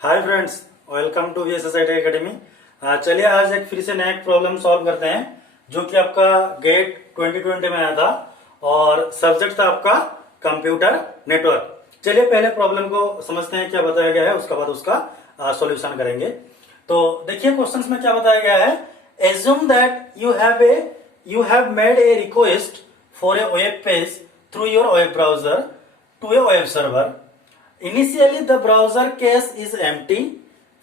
Hi friends, welcome to VSS IT academy. चलिए आज एक फिर से नया प्रॉब्लम सॉल्व करते हैं जो कि आपका गेट 2020 में आया था और सब्जेक्ट था आपका कंप्यूटर नेटवर्क। चलिए पहले प्रॉब्लम को समझते हैं क्या बताया गया है, उसके बाद उसका सॉल्यूशन करेंगे। तो देखिए क्वेश्चंस में क्या बताया गया है। Assume that you have made a request for a web page through your web browser to a web server. Initially, the browser cache is empty.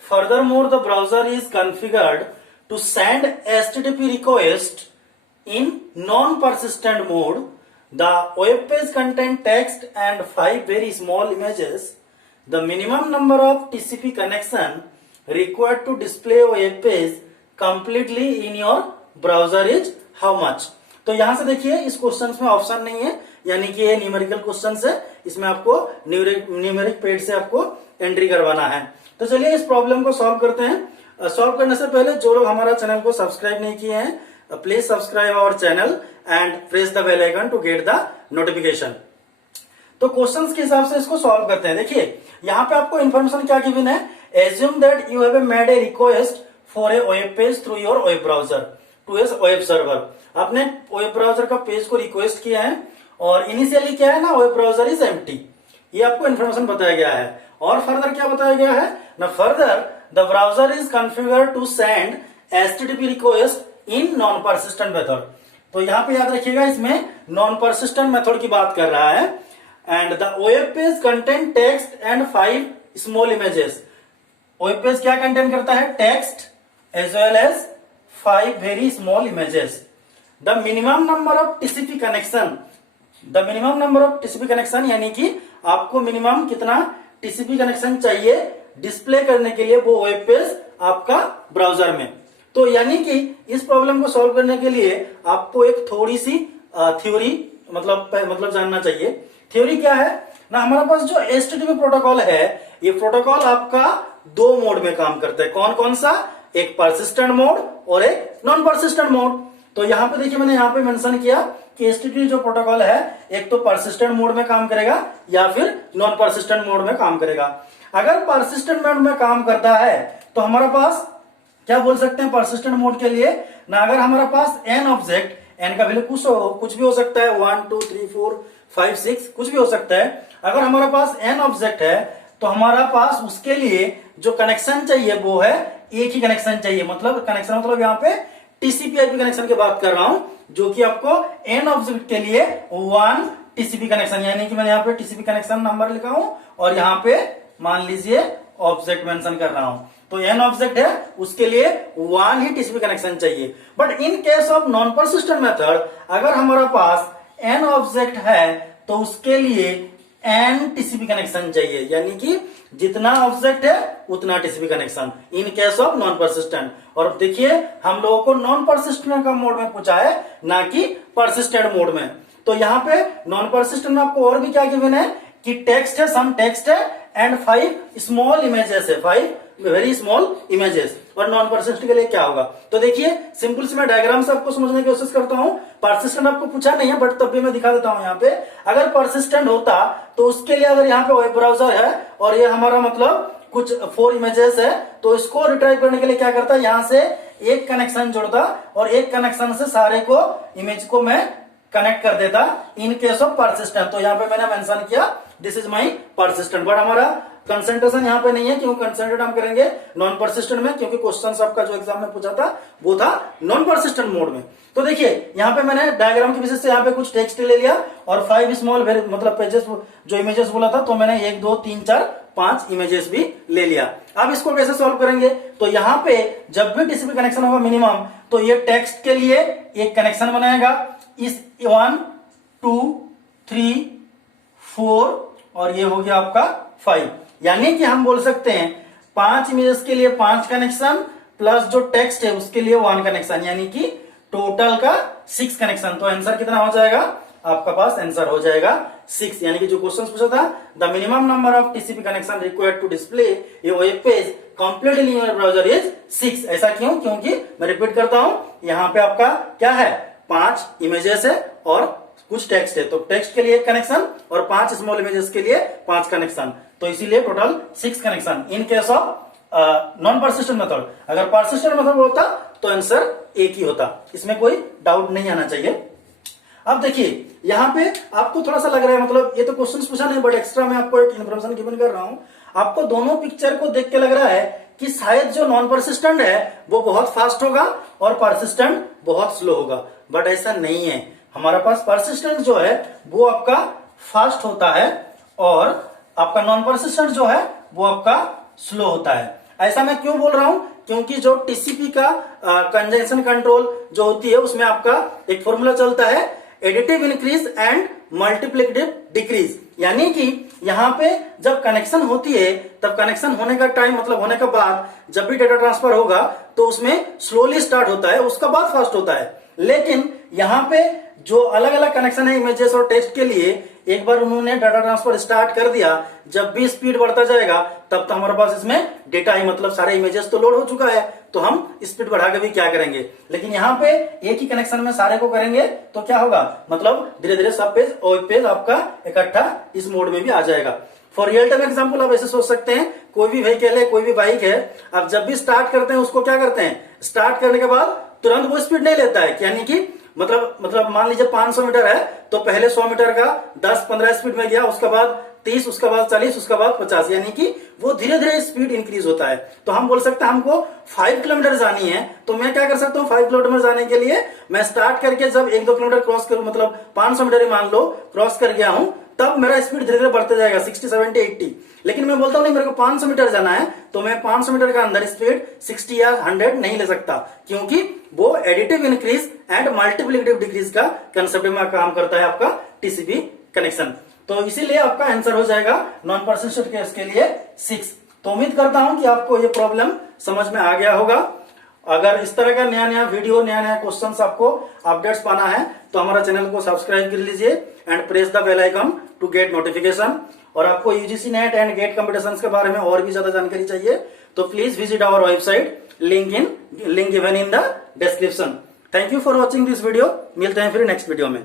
Furthermore, the browser is configured to send HTTP request in non-persistent mode. The web page contains text and 5 very small images. The minimum number of TCP connection required to display a web page completely in your browser is how much? तो यहां से देखिए इस question में option नहीं है, यानी कि ये न्यूमेरिकल क्वेश्चन है। इसमें आपको न्यूमेरिक पेड से आपको एंट्री करवाना है। तो चलिए इस प्रॉब्लम को सॉल्व करते हैं। सॉल्व करने से पहले जो लोग हमारा चैनल को सब्सक्राइब नहीं किए हैं, please subscribe our channel and press the bell icon to get the notification. तो क्वेश्चंस के हिसाब से इसको सॉल्व करते हैं। देखिए यहाँ पे आपको इन्फॉर्मेशन क्या गिवन है। Assume that you have made a request for a web page through your web browser to a web server. आपने वेब ब्राउजर का पेज को रिक्वेस्ट किया है और इनिशियली क्या है ना, वेब ब्राउजर इज एम्प्टी, ये आपको इन्फॉर्मेशन बताया गया है। और फर्दर क्या बताया गया है ना, further the browser is configured to send HTTP request in non persistent method. तो यहाँ पे याद रखिएगा इसमें नॉन परसिस्टेंट मेथड की बात कर रहा है। And the web page contain text and 5 small images. Web page क्या कंटेन करता है, text as well as 5 very small images. The minimum number of TCP connection, the minimum number of TCP connection यानी कि आपको minimum कितना TCP connection चाहिए display करने के लिए वो वेब पेज आपका ब्राउजर में। तो यानी कि इस प्रॉब्लम को सॉल्व करने के लिए आपको एक थोड़ी सी थ्योरी मतलब जानना चाहिए। थ्योरी क्या है ना, हमारे पास जो एचटीटीपी प्रोटोकॉल है, ये प्रोटोकॉल आपका 2 मोड में काम करता है। कौन कौन सा, एक परसिस्टेंट मोड और एक नॉन परसिस्टेंट मोड। तो यहाँ पे देखिए मैंने यहाँ पे मेंशन किया कि एचटीटीपी जो प्रोटोकॉल है एक तो परसिस्टेंट मोड में काम करेगा या फिर नॉन परसिस्टेंट मोड में काम करेगा। अगर परसिस्टेंट मोड में काम करता है तो हमारे पास क्या बोल सकते हैं परसिस्टेंट मोड के लिए ना, अगर हमारे पास एन ऑब्जेक्ट, एन का वैल्यू कुछ भी हो सकता है, 1 2 3 4 5 6 कुछ भी हो सकता है। अगर हमारे पास एन ऑब्जेक्ट है तो हमारा पास उसके लिए जो कनेक्शन चाहिए वो है एक ही कनेक्शन चाहिए। मतलब कनेक्शन मतलब यहाँ पे टीसीपी आईपी कनेक्शन की बात कर रहा हूं, जो कि आपको एन ऑब्जेक्ट के लिए 1 टीसीपी कनेक्शन, यानी कि मैंने यहाँ पे टीसीपी कनेक्शन नंबर लिखा हूं और यहाँ पे मान लीजिए ऑब्जेक्ट मेंशन कर रहा हूं। तो एन ऑब्जेक्ट है उसके लिए 1 ही टीसीपी कनेक्शन चाहिए। But in case of non persistent method अगर हमारा पास एन ऑब्जेक्ट है तो उसके लिए एन टीसीपी कनेक्शन चाहिए, यानी कि जितना ऑब्जेक्ट है उतना TCP connection in case of non persistent. और देखिए हम लोगों को नॉन परसिस्टेंट का मोड में पूछा है ना कि परसिस्टेंट मोड में। तो यहाँ पे नॉन परसिस्टेंट में आपको और भी क्या गिवन है कि टेक्स्ट है, सम टेक्स्ट है एंड 5 स्मॉल इमेजेस है, 5 वेरी स्मॉल इमेजेस। और नॉन परसिस्टेंट के लिए क्या होगा, तो देखिए सिंपल से मैं डायग्राम से आपको समझने की कोशिश करता हूं। परसिस्टेंट आपको पूछा नहीं है बट तब भी मैं दिखा देता हूं। यहाँ पे अगर परसिस्टेंट होता तो उसके लिए अगर यहाँ पे वेब ब्राउजर है और ये हमारा मतलब कुछ 4 इमेजेस है, तो इसको रिट्राइव करने के लिए क्या करता है, यहाँ से एक कनेक्शन जोड़ता और एक कनेक्शन से सारे को इमेज को मैं कनेक्ट कर देता इन केस ऑफ परसिस्टेंट। तो यहाँ पे मैंने मेंशन किया this is my persistent. But हमारा कंसेंट्रेशन यहाँ पे नहीं है, क्यों कंसेंट्रेट हम करेंगे नॉन परसिस्टेंट में, क्योंकि क्वेश्चन आपका जो एग्जाम में पूछा था वो था नॉन परसिस्टेंट मोड में। तो देखिए यहाँ पे मैंने डायग्राम की बेसिस से यहाँ पे कुछ टेक्स्ट ले लिया और 5 स्मॉल मतलब पेजेस जो इमेजेस बोला था, तो मैंने 1 2 3 4 5 इमेजेस भी ले लिया। अब इसको कैसे सॉल्व करेंगे, तो यहाँ पे जब भी टीसीपी कनेक्शन होगा मिनिमम, तो ये टेक्स्ट के लिए एक कनेक्शन बनाएगा, इस 1 2 3 4 और ये हो गया आपका 5। यानी कि हम बोल सकते हैं 5 इमेजेस के लिए 5 कनेक्शन प्लस जो टेक्स्ट है उसके लिए 1 कनेक्शन, यानी कि टोटल का 6 कनेक्शन। तो आंसर कितना हो जाएगा, आपका पास आंसर हो जाएगा 6। यानी कि जो क्वेश्चन पूछा था the minimum number of TCP connection required to display a web page completely in your browser is 6। ऐसा क्यों, क्योंकि मैं रिपीट करता हूं, यहाँ पे आपका क्या है 5 इमेजेस है और कुछ टेक्स्ट है, तो टेक्स्ट के लिए एक कनेक्शन और 5 स्मॉल इमेजेस के लिए 5 कनेक्शन। तो इसीलिए total 6 connection in case of non persistent method. अगर परसिस्टेंट मेथड होता तो आंसर एक ही होता, इसमें कोई डाउट नहीं आना चाहिए। अब देखिए यहाँ पे आपको थोड़ा सा लग रहा है, मतलब ये तो क्वेश्चन पूछा नहीं बट एक्स्ट्रा मैं आपको एक इन्फॉर्मेशन गिवन कर रहा हूं। आपको दोनों पिक्चर को देख के लग रहा है कि शायद जो नॉन परसिस्टेंट है वो बहुत फास्ट होगा और परसिस्टेंट बहुत स्लो होगा, बट ऐसा नहीं है। हमारे पास परसिस्टेंट जो है वो आपका फास्ट होता है और आपका नॉन परसिस्टेंट जो है वो आपका स्लो होता है। ऐसा मैं क्यों बोल रहा हूं, क्योंकि जो टीसीपी का कंजंक्शन कंट्रोल जो होती है उसमें आपका एक फॉर्मूला चलता है additive increase and multiplicative decrease, यानी कि यहाँ पे जब कनेक्शन होती है तब कनेक्शन होने का टाइम मतलब होने के बाद जब भी डेटा ट्रांसफर होगा तो उसमें स्लोली स्टार्ट होता है, उसका बाद फास्ट होता है। लेकिन यहाँ पे जो अलग अलग कनेक्शन है इमेजेस और टेक्स्ट के लिए, एक बार उन्होंने डाटा ट्रांसफर स्टार्ट कर दिया, जब भी स्पीड बढ़ता जाएगा तब तो हमारे पास इसमें डेटा ही मतलब सारे इमेजेस तो लोड हो चुका है, तो हम स्पीड बढ़ा के भी क्या करेंगे। लेकिन यहाँ पे एक ही कनेक्शन में सारे को करेंगे तो क्या होगा, मतलब धीरे धीरे सब पेज और पेज आपका इकट्ठा इस मोड में भी आ जाएगा। फॉर रियल टाइम एग्जाम्पल आप ऐसे सोच सकते हैं, कोई भी व्हीकल है, कोई भी बाइक है, आप जब भी स्टार्ट करते हैं उसको क्या करते हैं, स्टार्ट करने के बाद तुरंत वो स्पीड नहीं लेता है, यानी कि मतलब मान लीजिए 500 मीटर है तो पहले 100 मीटर का 10-15 स्पीड में गया, उसके बाद 30, उसके बाद 40, उसके बाद 50, यानी कि वो धीरे धीरे स्पीड इंक्रीज होता है। तो हम बोल सकते हैं हमको 5 किलोमीटर जानी है तो मैं क्या कर सकता हूँ, 5 किलोमीटर जाने के लिए मैं स्टार्ट करके जब 1-2 किलोमीटर क्रॉस करूं, मतलब 500 मीटर ही मान लो क्रॉस कर गया हूं, तब मेरा स्पीड धीरे धीरे बढ़ते जाएगा 60, 70, 80। लेकिन मैं बोलता हूं नहीं मेरे को 500 मीटर जाना है तो मैं 500 मीटर का अंदर स्पीड 60 या 100 नहीं ले सकता, क्योंकि वो additive increase and multiplicative decrease का कंसेप्ट में काम करता है आपका टीसीपी कनेक्शन। तो इसीलिए आपका आंसर हो जाएगा नॉन परसिस्टेंट केस के लिए 6। तो उम्मीद करता हूं कि आपको ये प्रॉब्लम समझ में आ गया होगा। अगर इस तरह का नया नया वीडियो, नया नया क्वेश्चन आपको अपडेट्स पाना है तो हमारा चैनल को सब्सक्राइब कर लीजिए and press the bell icon to get notification. और आपको UGC NET and GATE competitions के बारे में और भी ज्यादा जानकारी चाहिए तो please visit our website, link given in the description. Thank you for watching this video. मिलते हैं फिर नेक्स्ट वीडियो में।